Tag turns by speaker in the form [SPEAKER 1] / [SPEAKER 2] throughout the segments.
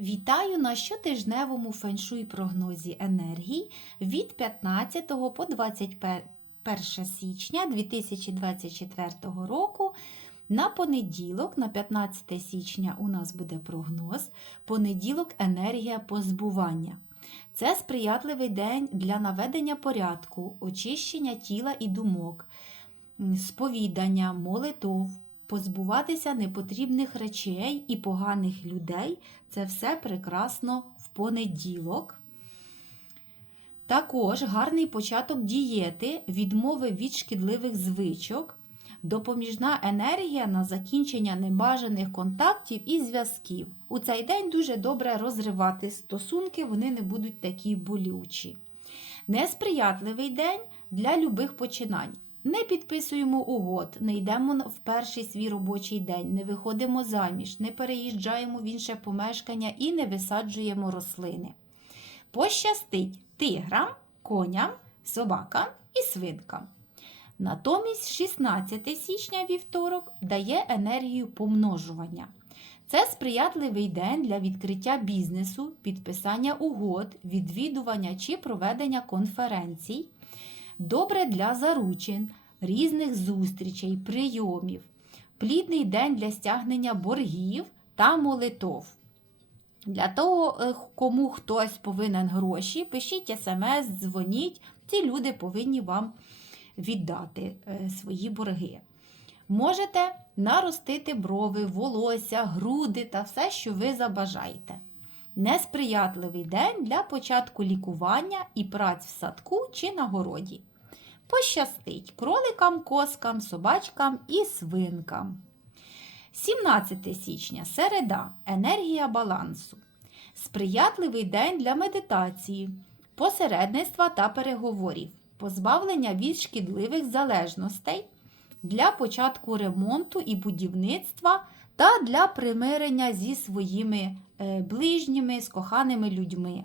[SPEAKER 1] Вітаю на щотижневому феншуй прогнозі енергій від 15 по 21 січня 2024 року. На понеділок, на 15 січня, у нас буде прогноз. Понеділок енергія позбування. Це сприятливий день для наведення порядку, очищення тіла і думок, сповідання, молитов, позбуватися непотрібних речей і поганих людей. Це все прекрасно в понеділок. Також гарний початок дієти, відмови від шкідливих звичок, допоміжна енергія на закінчення небажаних контактів і зв'язків. У цей день дуже добре розривати стосунки, вони не будуть такі болючі. Несприятливий день для любих починань. Не підписуємо угод, не йдемо в перший свій робочий день, не виходимо заміж, не переїжджаємо в інше помешкання і не висаджуємо рослини. Пощастить тиграм, коням, собакам і свинкам. Натомість 16 січня вівторок дає енергію помножування. Це сприятливий день для відкриття бізнесу, підписання угод, відвідування чи проведення конференцій. Добре для заручин, різних зустрічей, прийомів, плідний день для стягнення боргів та молитов. Для того, е, кому хтось повинен гроші, пишіть смс, дзвоніть, ці люди повинні вам віддати е, свої борги. Можете наростити брови, волосся, груди та все, що ви забажаєте. Несприятливий день для початку лікування і праць в садку чи на городі. Пощастить кроликам, коскам, собачкам і свинкам. 17 січня середа. Енергія балансу. Сприятливий день для медитації, посередництва та переговорів, позбавлення від шкідливих залежностей, для початку ремонту і будівництва та для примирення зі своїми е, ближніми, з коханими людьми.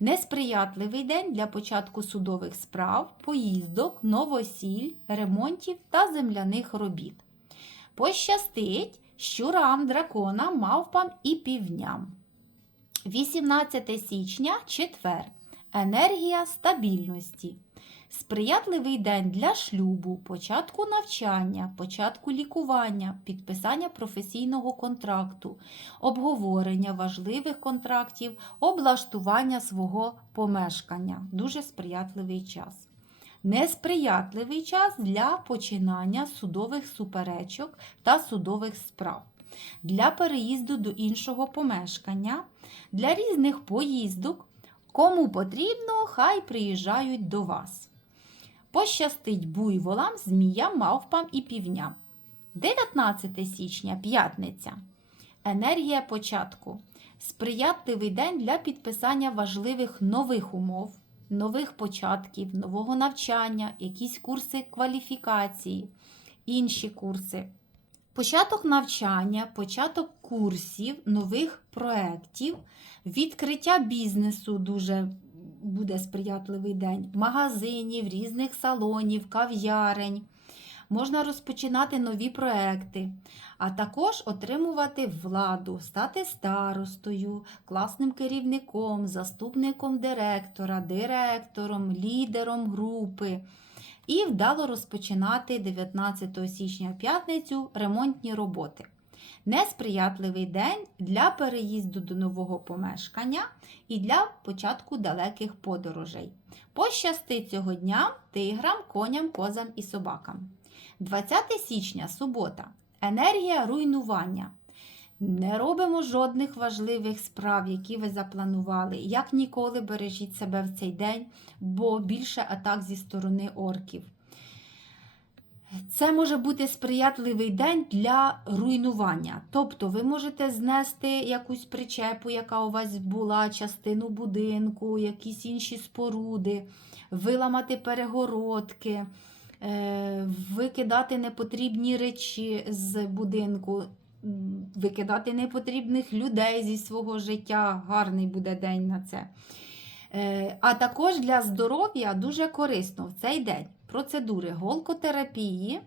[SPEAKER 1] Несприятливий день для початку судових справ, поїздок, новосіль, ремонтів та земляних робіт. Пощастить щурам, драконам, мавпам і півням. 18 січня четвер. Енергія стабільності. Сприятливий день для шлюбу, початку навчання, початку лікування, підписання професійного контракту, обговорення важливих контрактів, облаштування свого помешкання. Дуже сприятливий час. Несприятливий час для починання судових суперечок та судових справ, для переїзду до іншого помешкання, для різних поїздок. Кому потрібно, хай приїжджають до вас. Пощастить буйволам, зміям, мавпам і півням. 19 січня п'ятниця. Енергія початку. Сприятливий день для підписання важливих нових умов, нових початків, нового навчання, якісь курси кваліфікації, інші курси. Початок навчання, початок курсів, нових проєктів, відкриття бізнесу дуже буде сприятливий день, магазинів, різних салонів, кав'ярень. Можна розпочинати нові проекти, а також отримувати владу, стати старостою, класним керівником, заступником директора, директором, лідером групи. І вдало розпочинати 19 січня в п'ятницю ремонтні роботи. Несприятливий день для переїзду до нового помешкання і для початку далеких подорожей. Пощастить цього дня тиграм, коням, козам і собакам. 20 січня субота. Енергія руйнування. Не робимо жодних важливих справ, які ви запланували. Як ніколи бережіть себе в цей день, бо більше атак зі сторони орків. Це може бути сприятливий день для руйнування. Тобто ви можете знести якусь причепу, яка у вас була, частину будинку, якісь інші споруди, виламати перегородки, е, викидати непотрібні речі з будинку, викидати непотрібних людей зі свого життя. Гарний буде день на це. Е, А також для здоров'я дуже корисно в цей день процедури голкотерапії,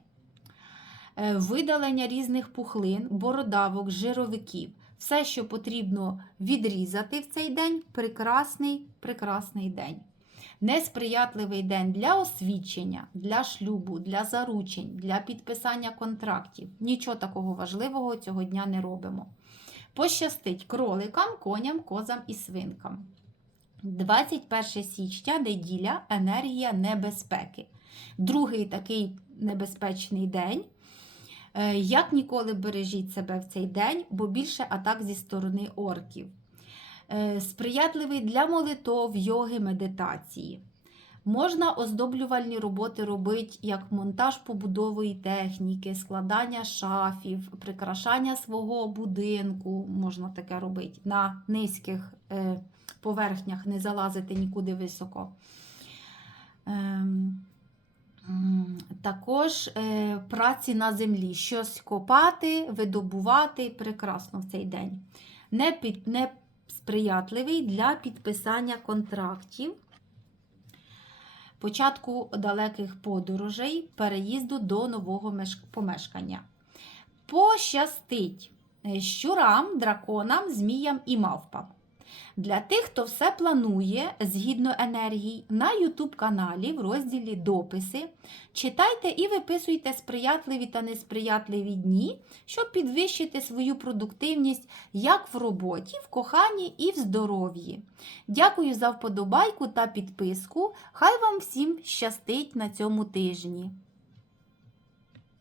[SPEAKER 1] е, видалення різних пухлин, бородавок, жировиків. Все, що потрібно відрізати в цей день, прекрасний, прекрасний день. Несприятливий день для освідчення, для шлюбу, для заручень, для підписання контрактів. Нічого такого важливого цього дня не робимо. Пощастить кроликам, коням, козам і свинкам. 21 січня неділя енергія небезпеки. Другий такий небезпечний день. Е, Як ніколи бережіть себе в цей день, бо більше атак зі сторони орків. Е, Сприятливий для молитов, йоги, медитації. Можна оздоблювальні роботи робити як монтаж побудової техніки, складання шафів, прикрашання свого будинку. Можна таке робити на низьких е, поверхнях, не залазити нікуди високо. Ем, також е, праці на землі. Щось копати, видобувати прекрасно в цей день. Не, під, не сприятливий для підписання контрактів, початку далеких подорожей, переїзду до нового помешкання. Пощастить е, щурам, драконам, зміям і мавпам. Для тих, хто все планує згідно енергій, на YouTube каналі в розділі Дописи читайте і виписуйте сприятливі та несприятливі дні, щоб підвищити свою продуктивність як в роботі, в коханні і в здоров'ї. Дякую за вподобайку та підписку. Хай вам всім щастить на цьому тижні!